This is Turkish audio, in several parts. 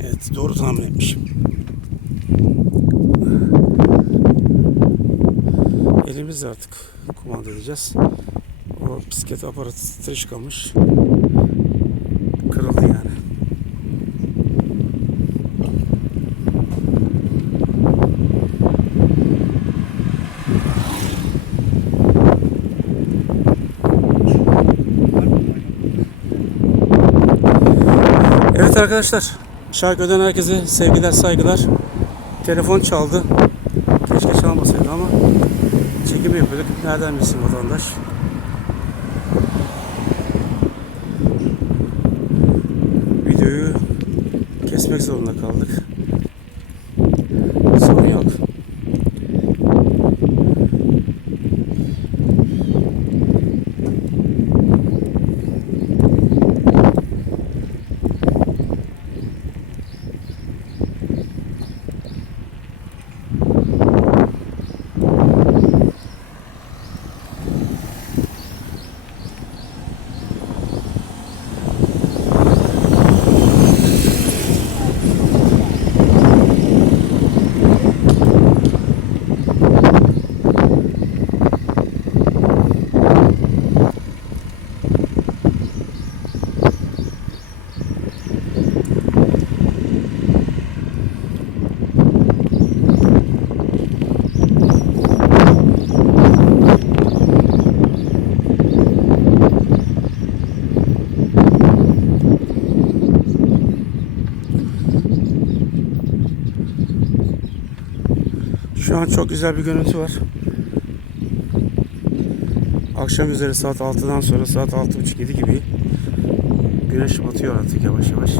Evet doğru tahmin etmişim. Elimizle artık kumanda edeceğiz. O bisiklet aparatı tırışkamış. Kırıldı yani. Evet arkadaşlar, Şarköy'den herkese sevgiler, saygılar. Telefon çaldı. Keşke çalmasaydı ama çekim yapıyorduk. Nereden bilsin vatandaş? Videoyu kesmek zorunda kaldık. Sorun yok. An çok güzel bir görüntü var. Akşam üzeri saat 6'dan sonra saat 6.30-7 gibi güneş batıyor artık yavaş yavaş.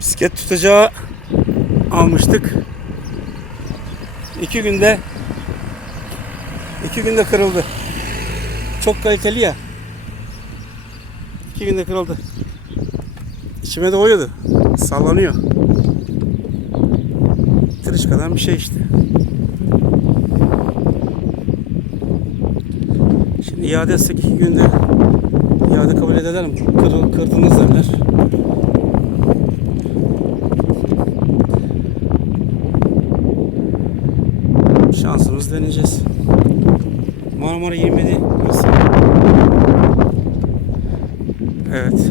Bisiklet tutacağı almıştık. İki günde iki günde kırıldı. Çok kaliteli ya. İki günde kırıldı. İçime de oyuyordu. Sallanıyor. Tırışkadan bir şey işte. Şimdi iade etsek iki günde iade kabul ederler mi? Kır, kırdınız derler. 27 burası. Evet.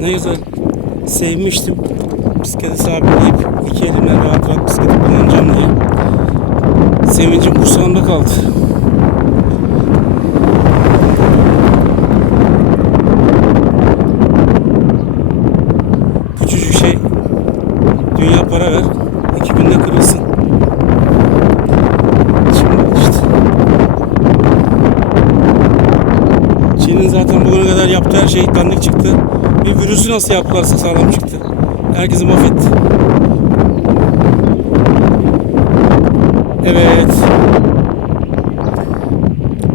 Ne güzel sevmiştim. Bisikleti sabitleyip iki elimle rahat rahat bisikleti kullanacağım diye. Sevincim kursağımda kaldı. Küçücük şey dünya para ver. iki günde kırılsın. Şimdi işte. Çin'in zaten bugüne kadar yaptığı her şey dandik çıktı. Bir virüsü nasıl yaptılarsa sağlam çıktı. Herkesi mahvetti. Evet.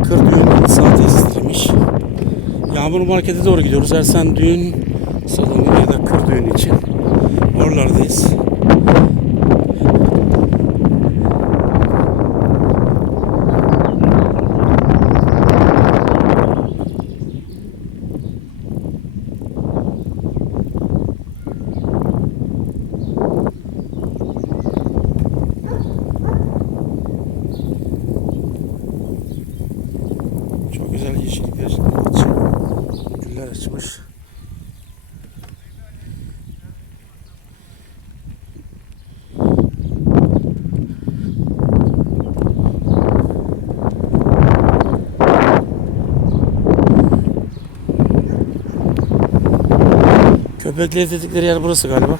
Kır düğün saati istemiş. Yağmur markete doğru gidiyoruz. Ersen düğün salonu ya da kır düğün için. Köpekleri dedikleri yer burası galiba.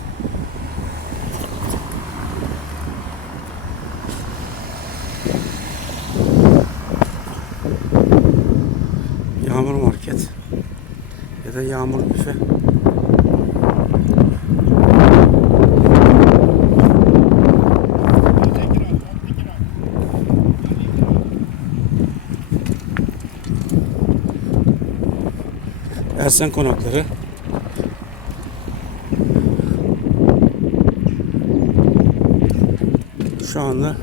Yağmur market ya da yağmur büfe. Ersen konakları. Anda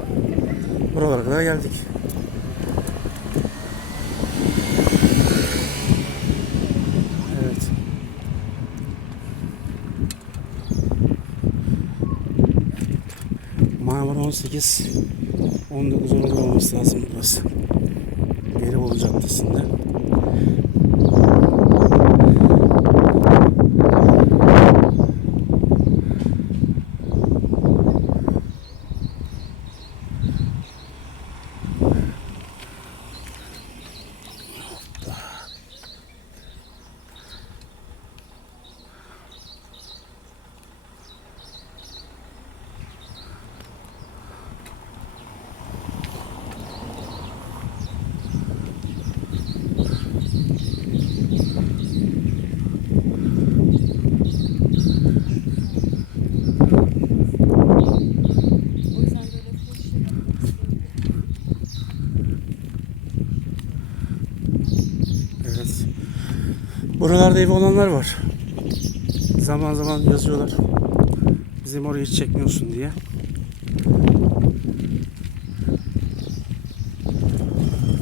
buralara kadar geldik. Evet. Marmara 18 19 orada olması lazım burası. Gelibolu Caddesi'nde. O Buralarda evi olanlar var. Zaman zaman yazıyorlar. Bizim orayı hiç çekmiyorsun diye.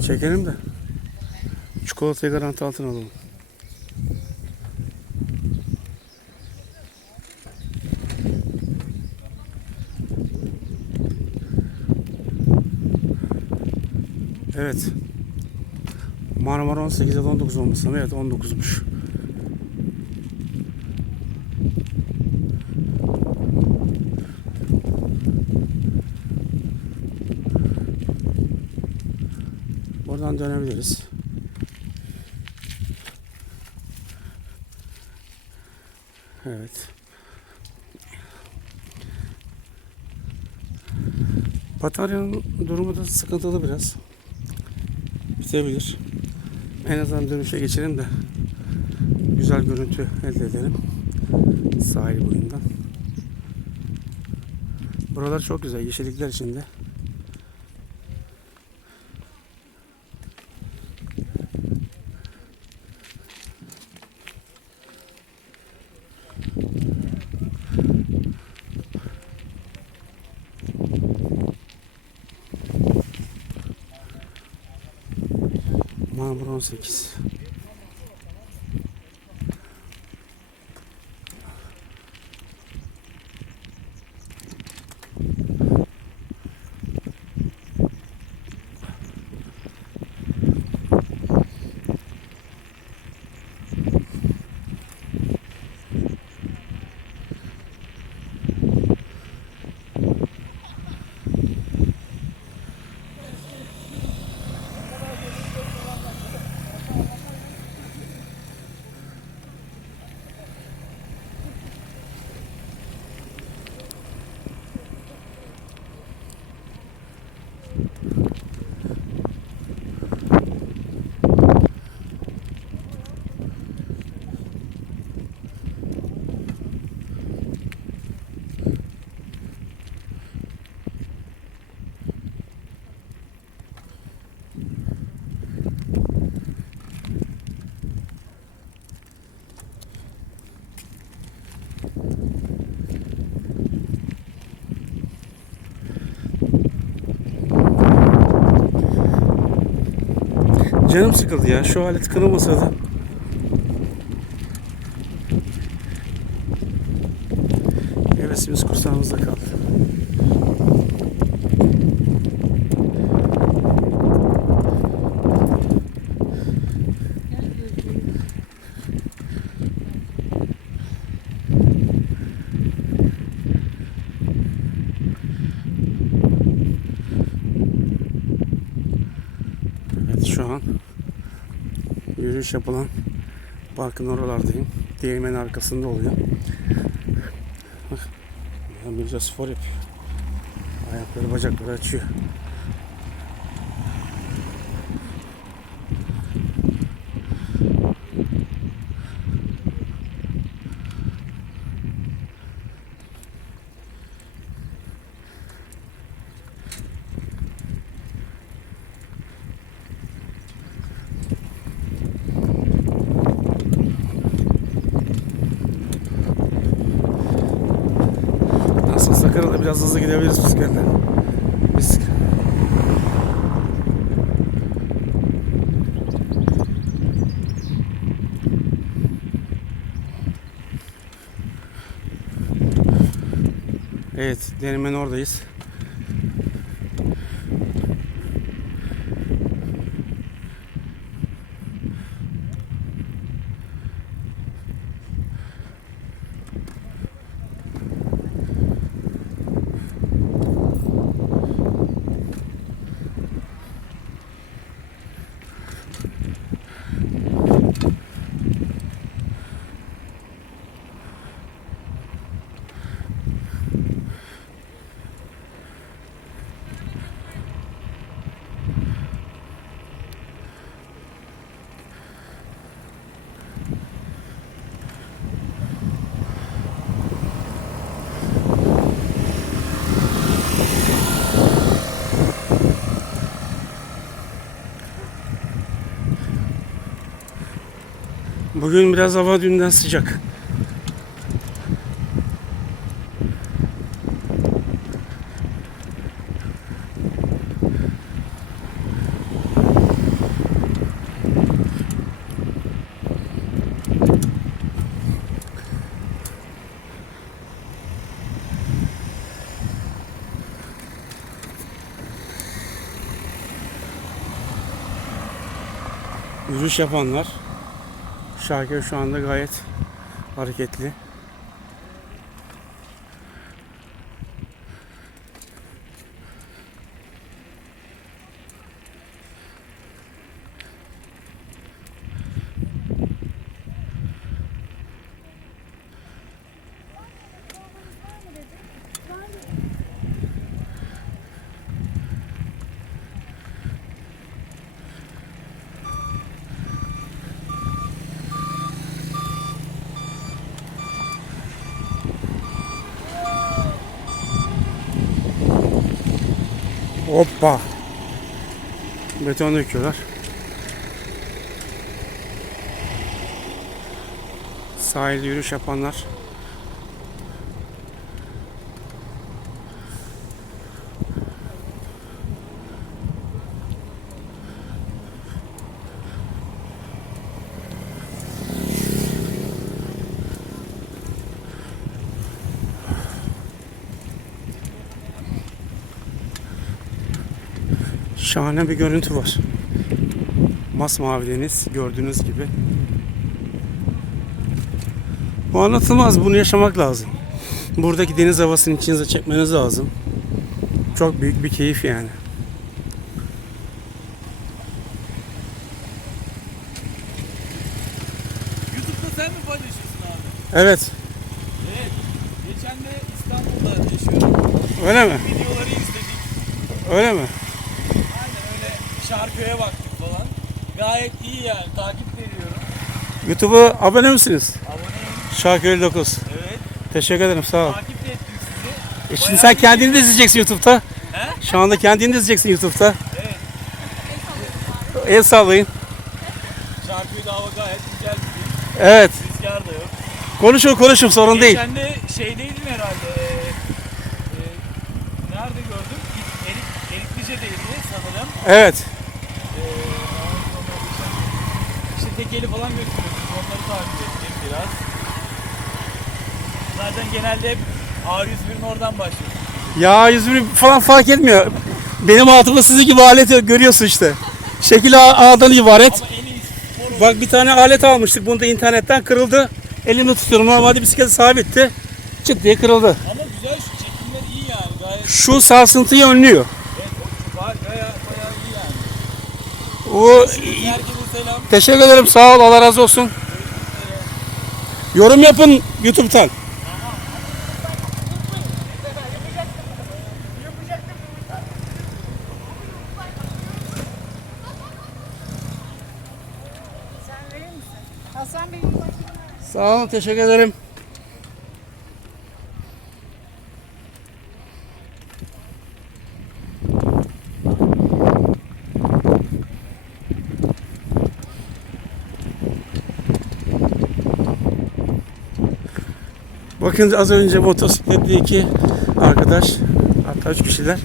Çekelim de. Çikolatayı garanti altına alalım. Evet. Marmara 18 ya da 19 olması lazım. Evet 19'muş. Buradan dönebiliriz. Evet. Batarya'nın durumu da sıkıntılı biraz. Bitebilir. En azından dönüşe geçelim de güzel görüntü elde edelim sahil boyundan. Buralar çok güzel yeşillikler içinde. Marmara 18. Canım sıkıldı ya. Şu alet kırılmasa da. Hevesimiz kursağımızda kaldı. Evet şu an yürüyüş yapılan parkın oralardayım. Değirmenin arkasında oluyor. Bak, güzel spor yapıyor. Ayakları bacakları açıyor. Biraz hızlı gidebiliriz bisikletle. Biz Evet, denemenin oradayız. Bugün biraz hava dünden sıcak. Yürüyüş yapanlar Şarkı şu anda gayet hareketli. Hoppa. Beton döküyorlar. Sahilde yürüyüş yapanlar. Şahane bir görüntü var. Masmavi deniz gördüğünüz gibi. Bu anlatılmaz. Bunu yaşamak lazım. Buradaki deniz havasını içinize çekmeniz lazım. Çok büyük bir keyif yani. YouTube'da sen mi paylaşıyorsun abi? Evet. Evet. Geçen de İstanbul'da yaşıyorum. Öyle mi? Videoları izledik. Öyle mi? Şarkıya baktık falan. Gayet iyi yani. Takip de ediyorum. YouTube'a abone misiniz? Aboneyim. Şarkı 59. Evet. Teşekkür ederim. Sağ ol. Takip de ettik sizi. E şimdi sen bir- kendini de izleyeceksin YouTube'da. He? Şu anda kendini de izleyeceksin YouTube'da. Evet. El sallayın. Şarkıyı da hava gayet güzel gidiyor. Evet. Rüzgar da yok. Konuşun konuşun sorun değil. Geçen de şeydeydin herhalde. E, e, nerede gördüm? Erik, Eriklice'deydi sanırım. Evet. Ee, ondan sonra geçen- İşte tekeli falan götürüyorsunuz. Onları takip ettim biraz. Zaten genelde hep A101'in oradan başlıyor. Ya 101 falan fark etmiyor. Benim altımda sizin gibi alet görüyorsun işte. Şekil A'dan ibaret. Ama en iyisi spor Bak bir tane alet almıştık. Bunu da internetten kırıldı. Elimde tutuyorum. Normalde bisikleti sabitti. Çıt diye kırıldı. Ama güzel şu çekimler iyi yani. Gayet Şu sarsıntıyı önlüyor. evet, o baya, baya, bayağı iyi yani. O Herkese selam. teşekkür ederim. Sağ ol. Allah razı olsun. Yorum yapın bakayım. Sağ olun. Teşekkür ederim. Bakın az önce motosikletli iki arkadaş hatta üç kişiler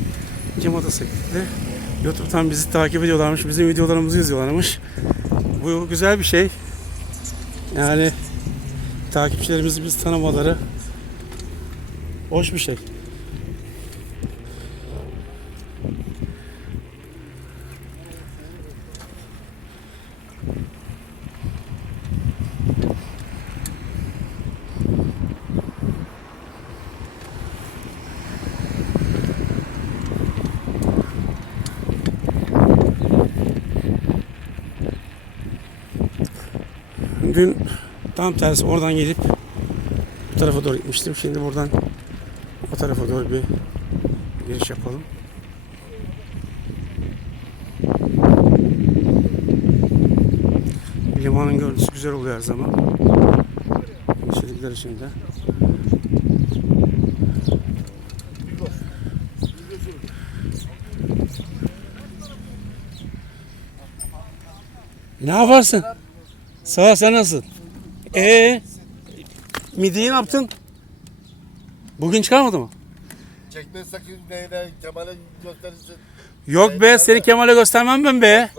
iki motosikletli YouTube'dan bizi takip ediyorlarmış. Bizim videolarımızı izliyorlarmış. Bu güzel bir şey. Yani takipçilerimizi biz tanımaları hoş bir şey. Dün tam tersi oradan gelip bu tarafa doğru gitmiştim. Şimdi buradan o tarafa doğru bir giriş yapalım. Limanın görüntüsü güzel oluyor her zaman. Yeşillikler içinde. Ne yaparsın? Sağ ol, sen nasılsın? Ee, midiyi ne yaptın? Bugün çıkarmadı mı? Çekme sakın neyine Kemal'e gösterirsin. Yok be seni Kemal'e göstermem ben be.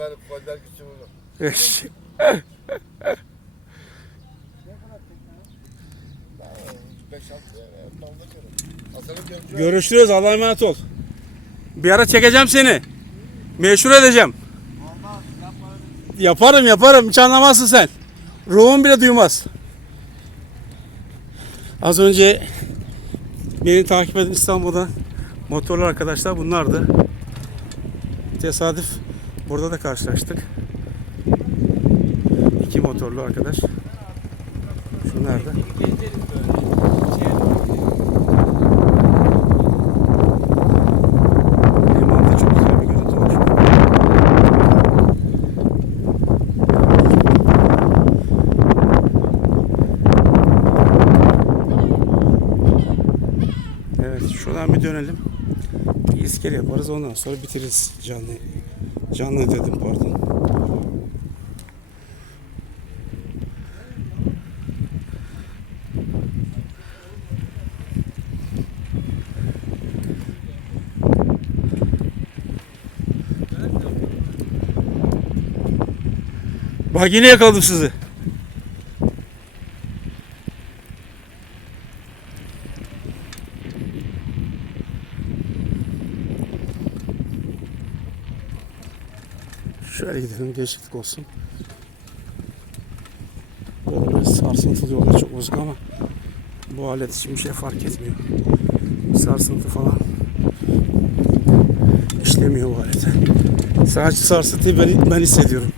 Beş altı. Hasan'ın görüntü Görüşürüz Allah'a emanet ol. Bir ara çekeceğim seni. Meşhur edeceğim. Yaparım yaparım hiç anlamazsın sen. Ruhum bile duymaz. Az önce beni takip eden İstanbul'da motorlu arkadaşlar bunlardı. Tesadüf burada da karşılaştık. İki motorlu arkadaş. Şunlar da. Limanda çok güzel bir görüntü var. Evet şuradan bir dönelim. Bir iskele yaparız ondan sonra bitiririz canlı. Canlı dedim pardon. Bak yine yakaladım sizi. Şöyle değişiklik olsun. Böyle biraz sarsıntılı yollar çok bozuk ama bu alet için bir şey fark etmiyor. Sarsıntı falan işlemiyor bu alete. Sadece sarsıntıyı ben, ben hissediyorum.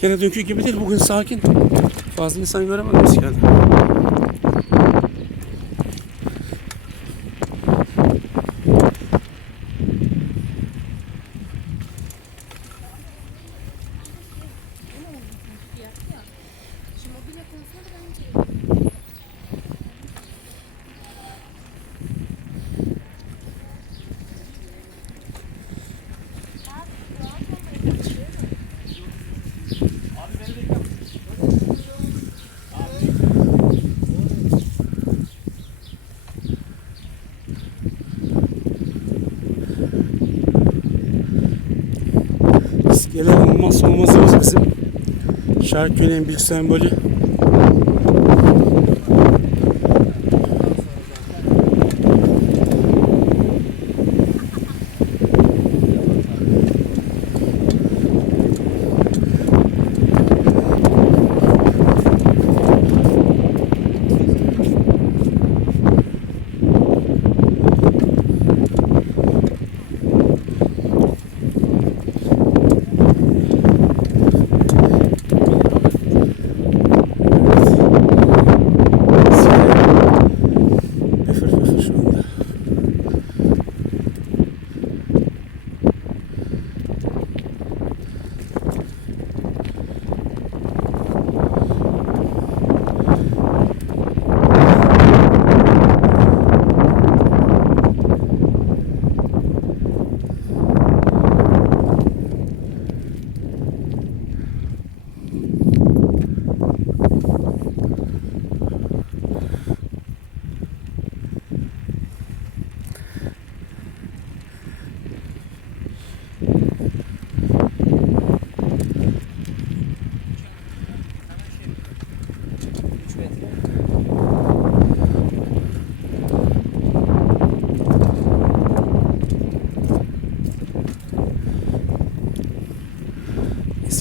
İskele dünkü gibi değil. Bugün sakin. Fazla insan göremedim iskelede. Şimdi mobilya konusunda da bence İskele olmazsa olmazımız bizim. En büyük sembolü.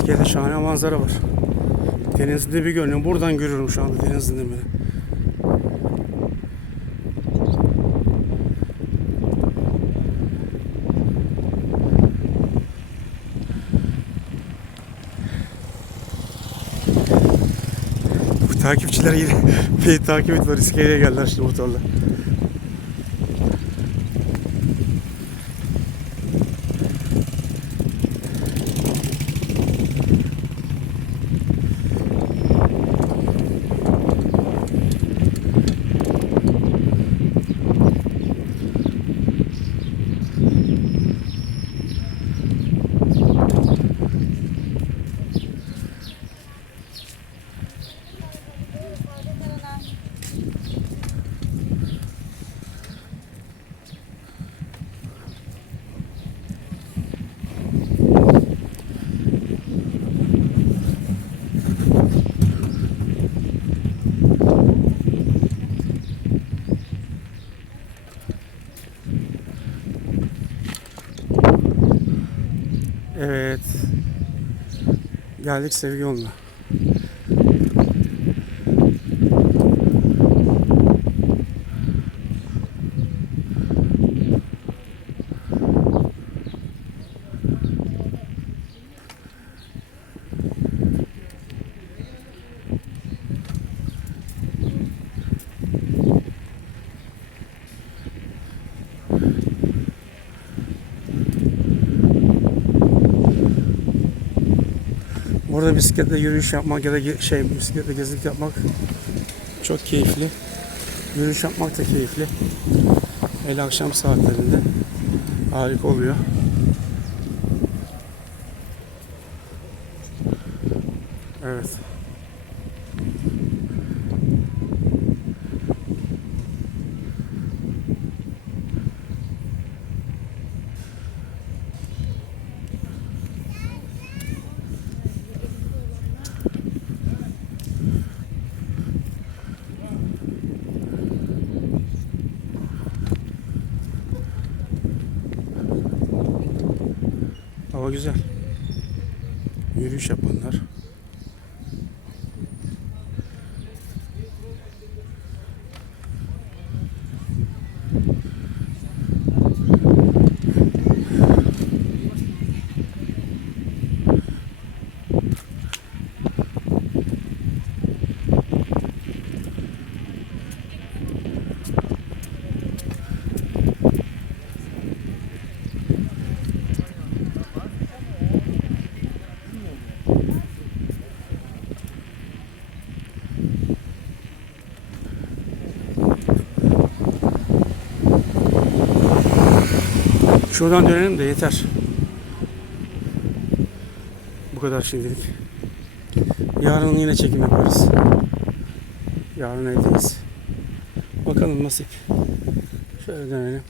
İskele'de şahane manzara var. Denizin dibi görünüyor. Buradan görüyorum şu anda denizin dibini. Takipçiler yine beni takip ediyorlar. İskele'ye geldiler şimdi motorla. Evet. Geldik sevgi yoluna. Burada bisikletle yürüyüş yapmak ya da şey bisikletle gezilik yapmak çok keyifli. Yürüyüş yapmak da keyifli. Hele akşam saatlerinde harika oluyor. Evet. Hava güzel. Yürüyüş yapanlar. Şuradan dönelim de yeter. Bu kadar şimdilik. Yarın yine çekim yaparız. Yarın evdeyiz. Bakalım nasip. Şöyle dönelim.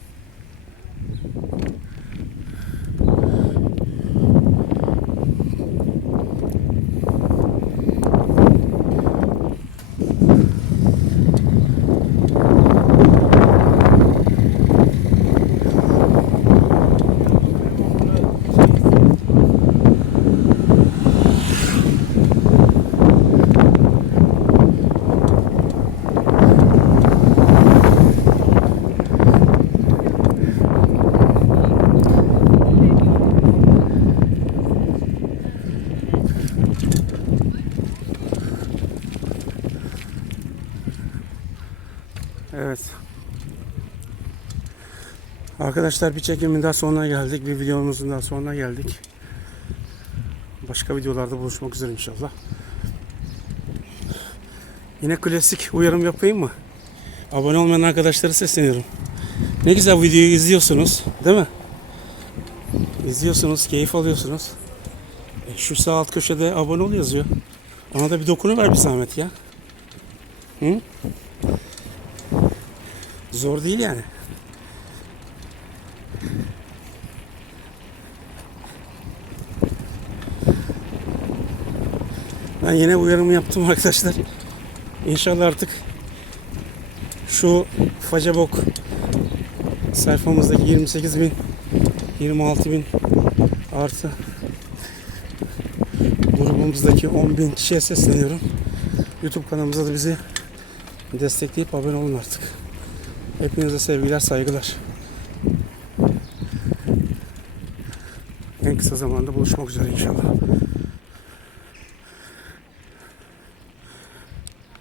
Evet. Arkadaşlar bir çekimin daha sonuna geldik. Bir videomuzun daha sonuna geldik. Başka videolarda buluşmak üzere inşallah. Yine klasik uyarım yapayım mı? Abone olmayan arkadaşlara sesleniyorum. Ne güzel videoyu izliyorsunuz, değil mi? İzliyorsunuz, keyif alıyorsunuz. E, şu sağ alt köşede abone ol yazıyor. Ona da bir dokunuver bir zahmet ya. Hı? Zor değil yani. Ben yine uyarımı yaptım arkadaşlar. İnşallah artık şu Facabok sayfamızdaki 28 bin 26 bin artı grubumuzdaki 10.000 kişiye sesleniyorum. YouTube kanalımıza da bizi destekleyip abone olun artık. Hepinize sevgiler, saygılar. En kısa zamanda buluşmak üzere inşallah.